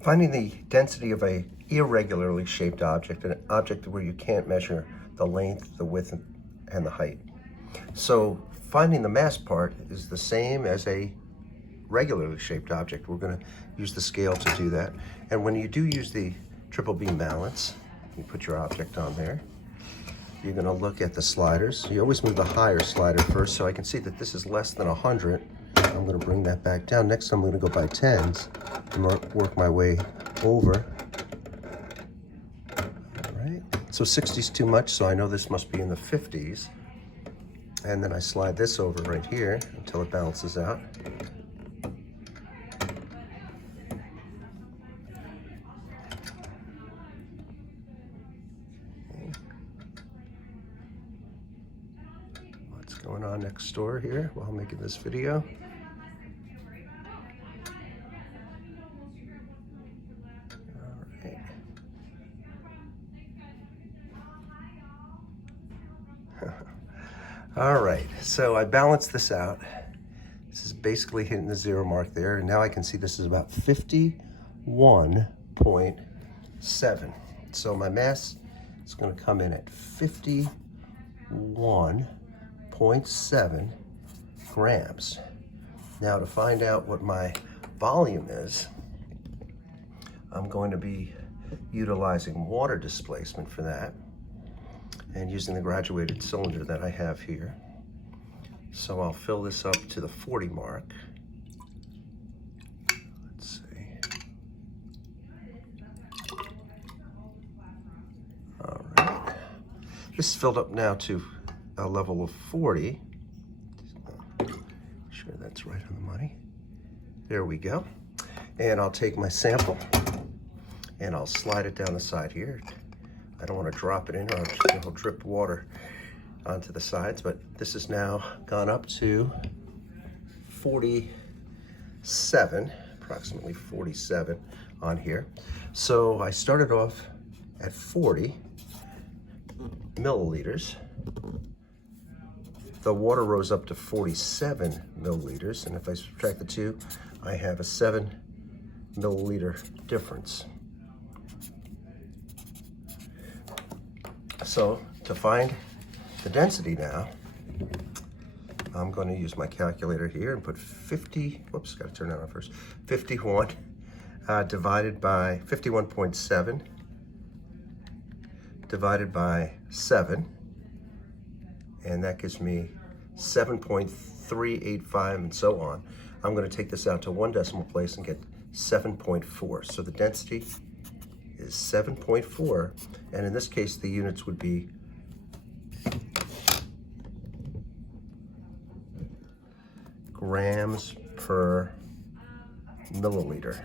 Finding the density of a irregularly shaped object, an object where you can't measure the length, the width, and the height. So finding the mass part is the same as a regularly shaped object. We're going to use the scale to do that. And when you do use the triple beam balance, you put your object on there. You're going to look at the sliders. You always move the higher slider first, so I can see that this is less than 100. I'm going to bring that back down. Next, I'm going to go by tens and work my way over. All right. So 60 is too much, so I know this must be in the 50s. And then I slide this over right here until it balances out. What's going on next door here while making this video? All right, so I balanced this out. This is basically hitting the 0 mark there, and now I can see this is about 51.7. So my mass is going to come in at 51.7 grams. Now to find out what my volume is, I'm going to be utilizing water displacement for that, and using the graduated cylinder that I have here. So I'll fill this up to the 40 mark. Let's see. All right. This is filled up now to a level of 40. Sure that's right on the money. There we go. And I'll take my sample and I'll slide it down the side here. I don't want to drop it in, or it'll drip water onto the sides, but this has now gone up to 47, approximately 47 on here. So I started off at 40 milliliters. The water rose up to 47 milliliters, and if I subtract the two, I have a 7 milliliter difference. So to find the density now, I'm going to use my calculator here and put 50, whoops, got to turn that on first, 51 divided by 51.7 divided by 7, and that gives me 7.385 and so on. I'm going to take this out to one decimal place and get 7.4. So the density is 7.4, and in this case the units would be grams per milliliter.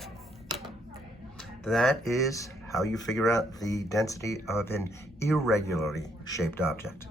That is how you figure out the density of an irregularly shaped object.